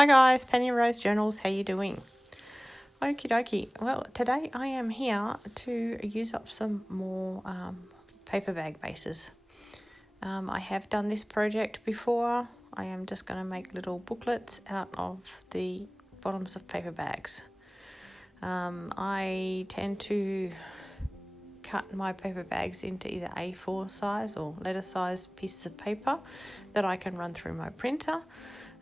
Hi guys, Penny Rose Journals, how you doing? Okie dokie. Well, today I am here to use up some more paper bag bases. I have done this project before. I am just going to make little booklets out of the bottoms of paper bags. I tend to cut my paper bags into either A4 size or letter size pieces of paper that I can run through my printer.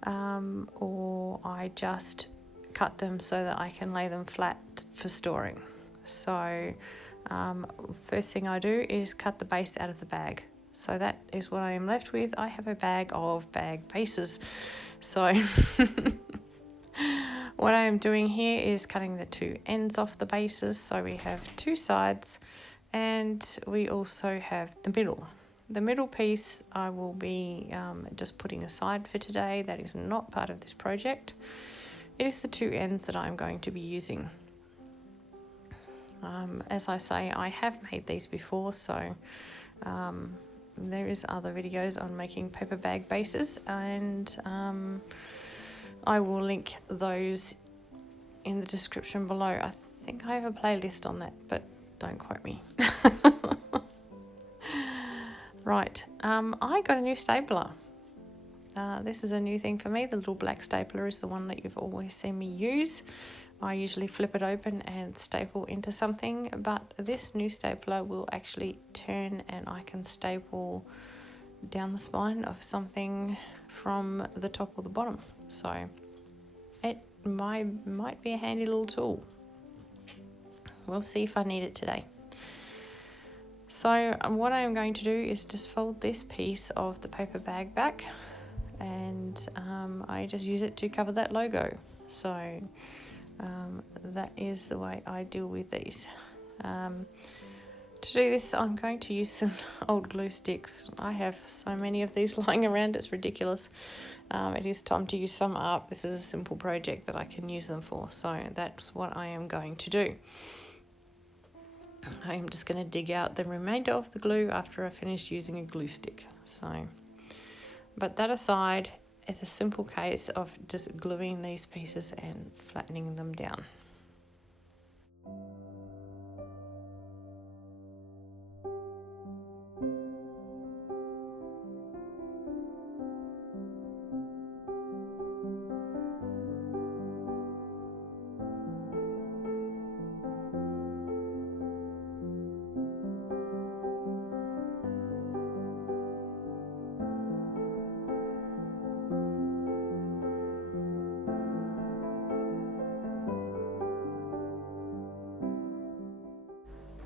Or I just cut them so that I can lay them flat for storing. So first thing I do is cut the base out of the bag. So that is what I am left with. I have a bag of bag bases. So what I am doing here is cutting the two ends off the bases. So we have two sides and we also have the middle. The middle piece I will be just putting aside for today. That is not part of this project. It is the two ends that I'm going to be using. As I say, I have made these before, so there is other videos on making paper bag bases, and I will link those in the description below. I think I have a playlist on that, but don't quote me. Right, I got a new stapler. This is a new thing for me. The little black stapler is the one that you've always seen me use. I usually flip it open and staple into something, but this new stapler will actually turn and I can staple down the spine of something from the top or the bottom. So it might be a handy little tool. We'll see if I need it today. So what I'm going to do is just fold this piece of the paper bag back, and I just use it to cover that logo. So that is the way I deal with these. To do this, I'm going to use some old glue sticks. I have so many of these lying around, it's ridiculous. It is time to use some up. This is a simple project that I can use them for, so that's what I am going to do. I'm just going to dig out the remainder of the glue after I finish using a glue stick. But that aside, it's a simple case of just gluing these pieces and flattening them down.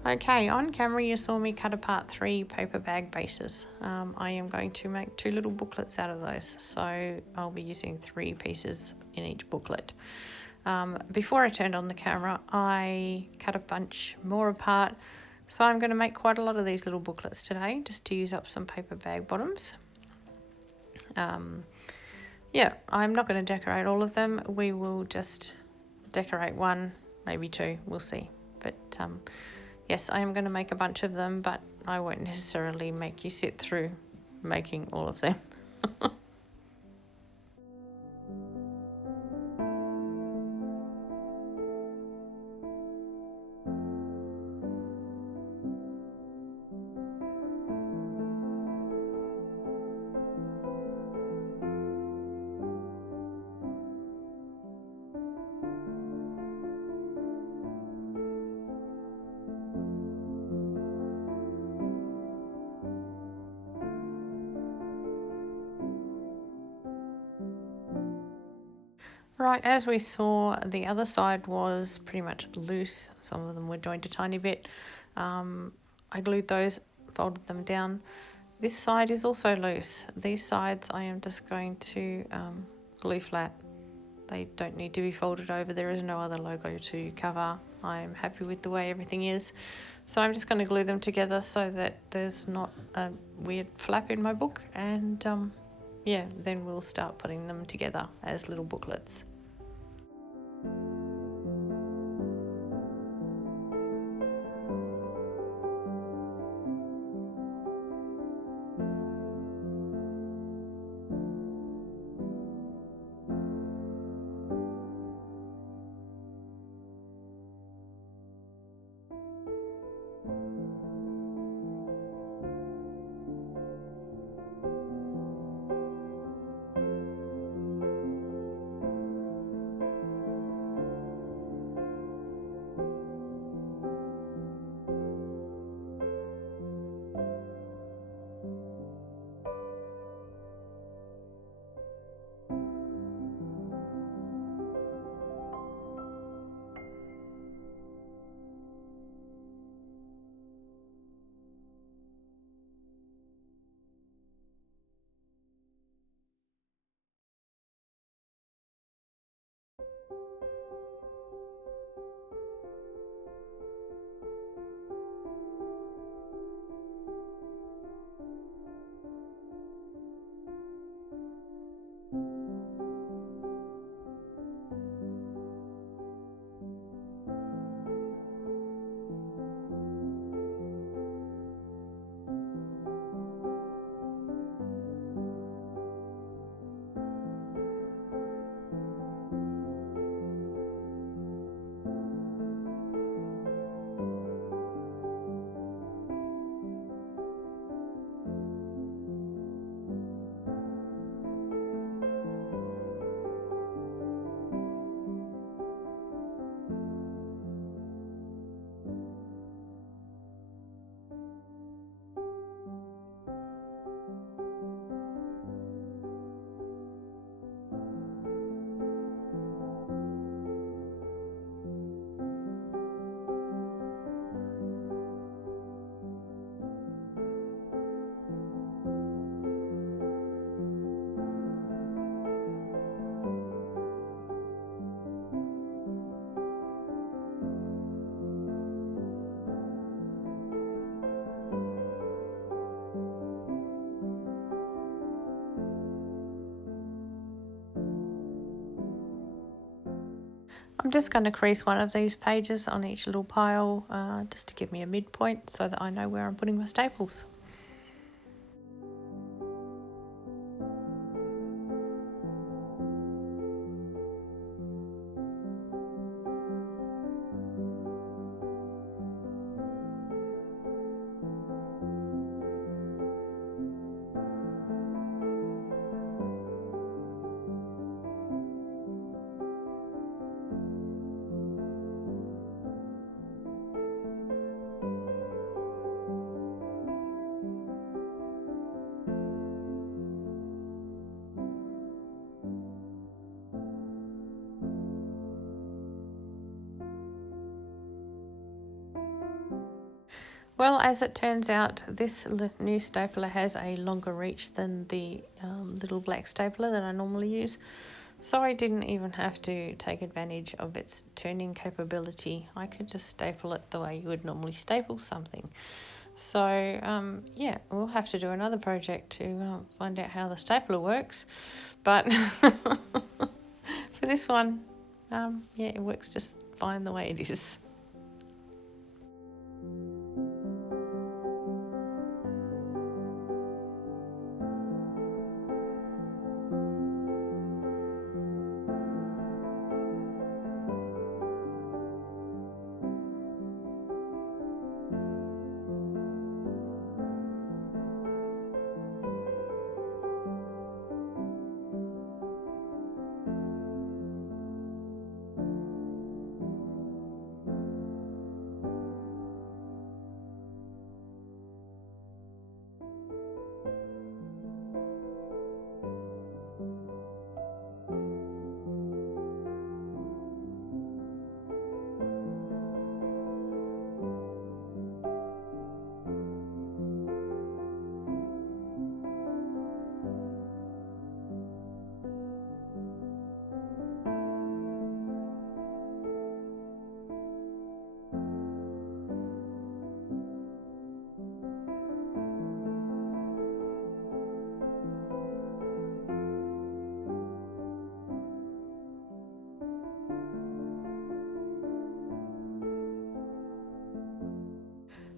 Okay, on camera you saw me cut apart 3 paper bag bases. I am going to make 2 little booklets out of those, so I'll be using 3 pieces in each booklet. Before I turned on the camera, I cut a bunch more apart, so I'm going to make quite a lot of these little booklets today, just to use up some paper bag bottoms. Yeah, I'm not going to decorate all of them. We will just decorate 1, maybe 2, we'll see. But yes, I am going to make a bunch of them, but I won't necessarily make you sit through making all of them. Right, as we saw, the other side was pretty much loose. Some of them were joined a tiny bit. I glued those, folded them down. This side is also loose. These sides I am just going to glue flat. They don't need to be folded over. There is no other logo to cover. I'm happy with the way everything is. So I'm just going to glue them together so that there's not a weird flap in my book. And yeah, then we'll start putting them together as little booklets. I'm just going to crease one of these pages on each little pile just to give me a midpoint so that I know where I'm putting my staples. Well, as it turns out, this new stapler has a longer reach than the little black stapler that I normally use. So I didn't even have to take advantage of its turning capability. I could just staple it the way you would normally staple something. So yeah, we'll have to do another project to find out how the stapler works. But for this one, yeah, it works just fine the way it is.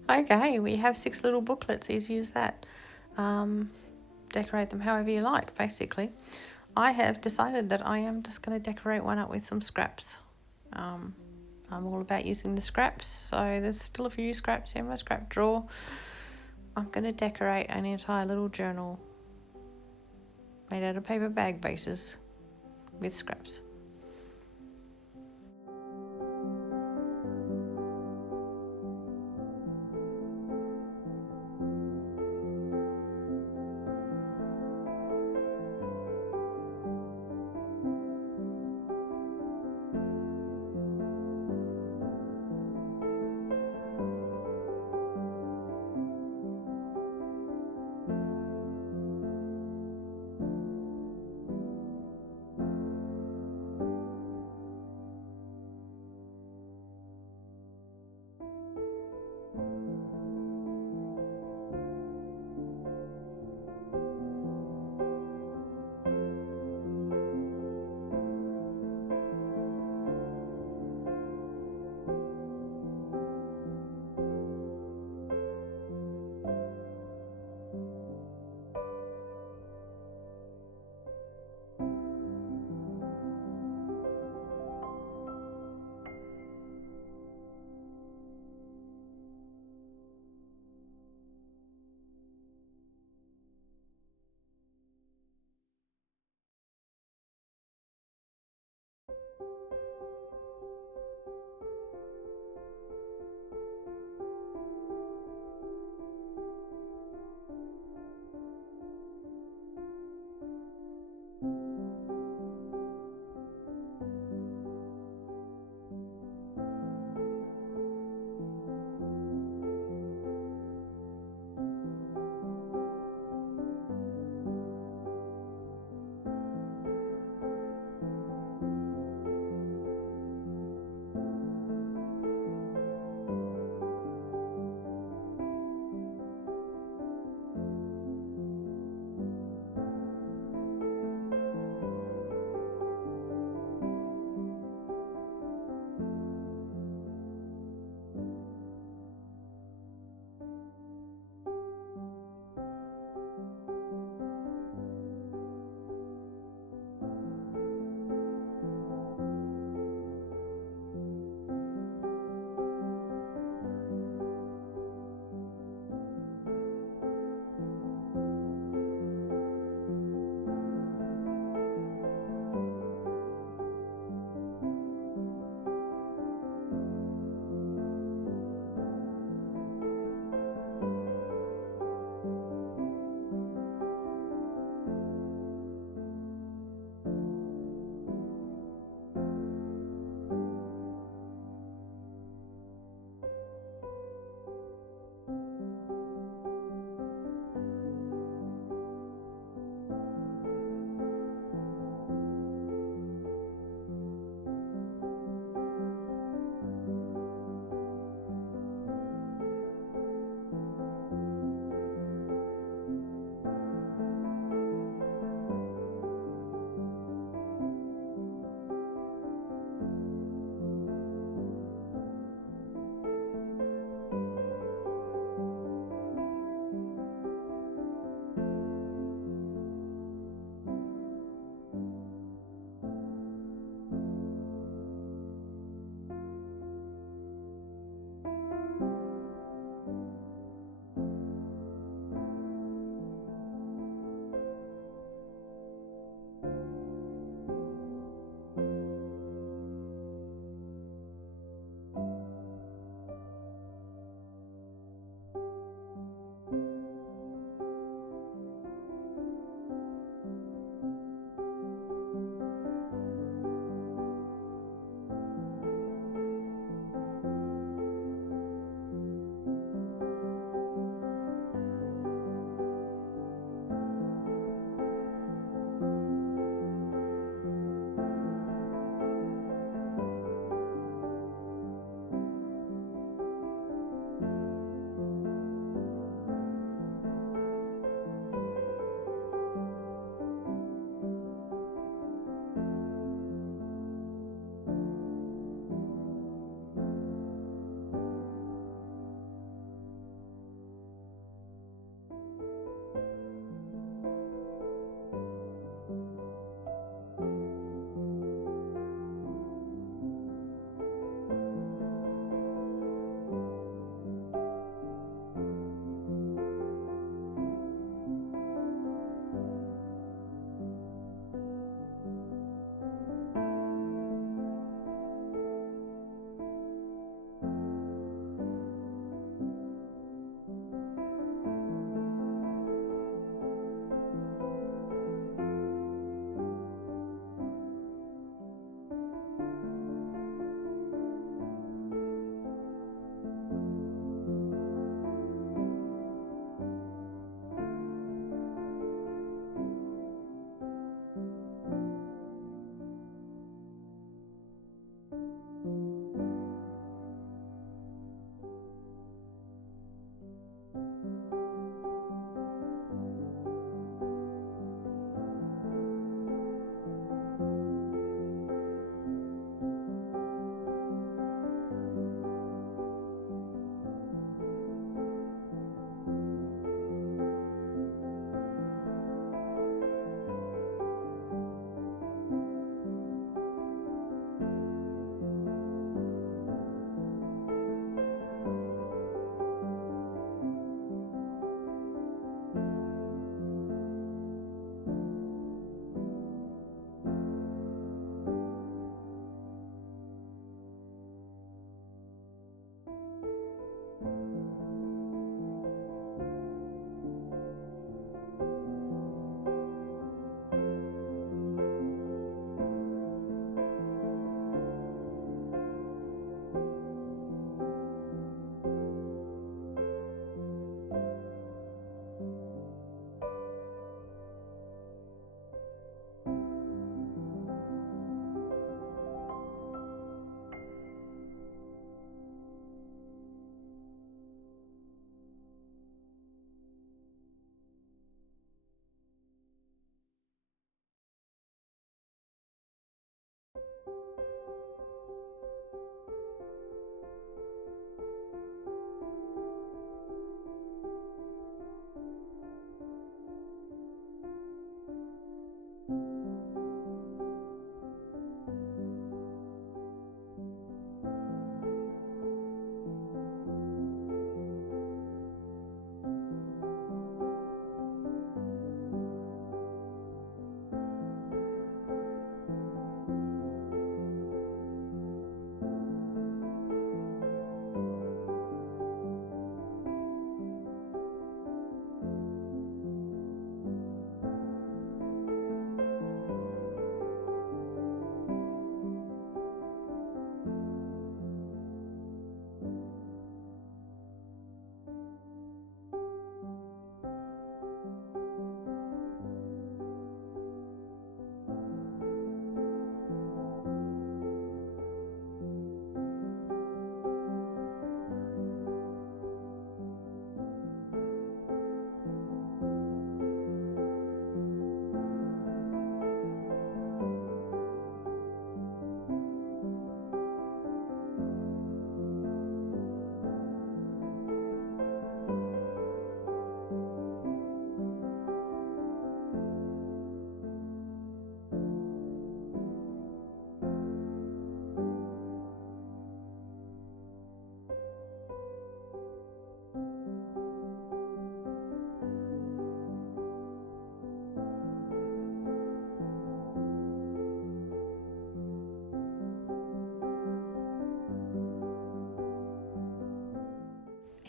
Okay, we have 6 little booklets, easy as that. Decorate them however you like, basically. I have decided that I am just going to decorate one up with some scraps. I'm all about using the scraps, so there's still a few scraps in my scrap drawer. I'm going to decorate an entire little journal made out of paper bag bases with scraps.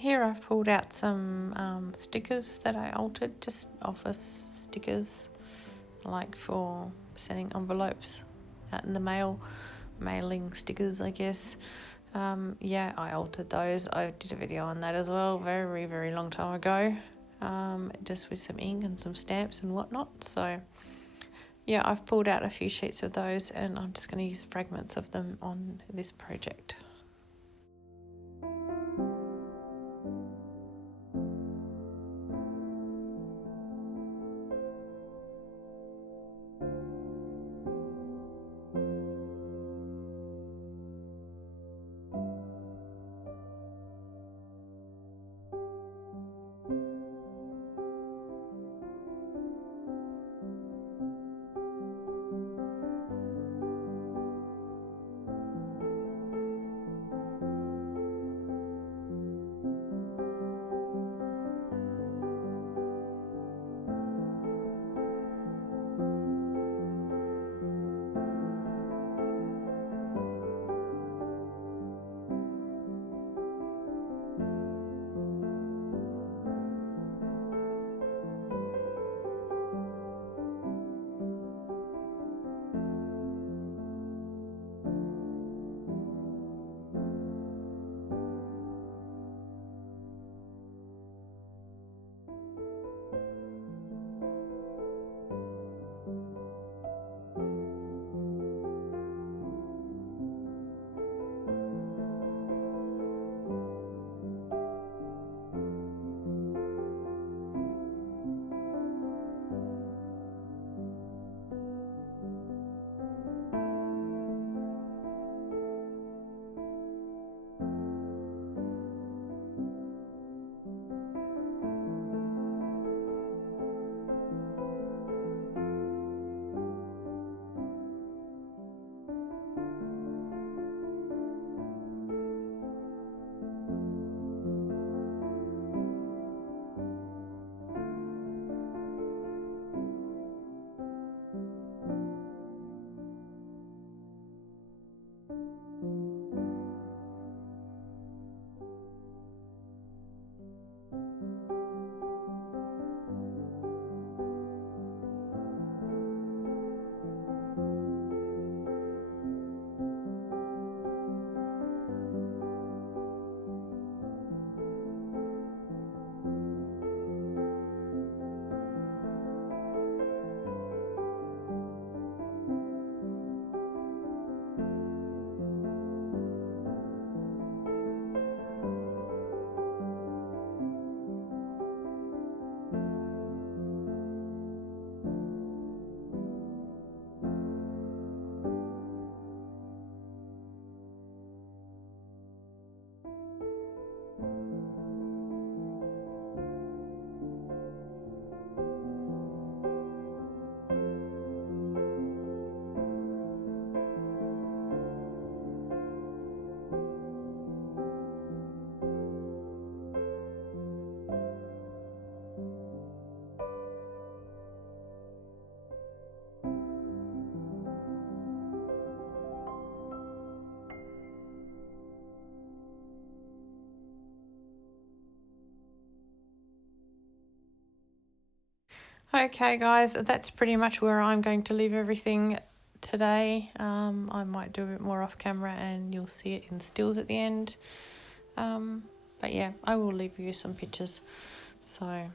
Here I've pulled out some stickers that I altered, just office stickers, like for sending envelopes out in the mail, mailing stickers, I guess. Yeah, I altered those. I did a video on that as well, very, very long time ago, just with some ink and some stamps and whatnot. So yeah, I've pulled out a few sheets of those and I'm just going to use fragments of them on this project. Okay guys, that's pretty much where I'm going to leave everything today. I might do a bit more off camera and you'll see it in the stills at the end. But yeah, I will leave you some pictures. So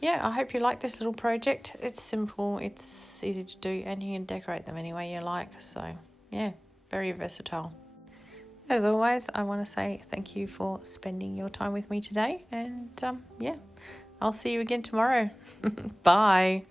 yeah, I hope you like this little project. It's simple, it's easy to do, and you can decorate them any way you like. So yeah, very versatile. As always, I want to say thank you for spending your time with me today, and yeah, I'll see you again tomorrow. Bye.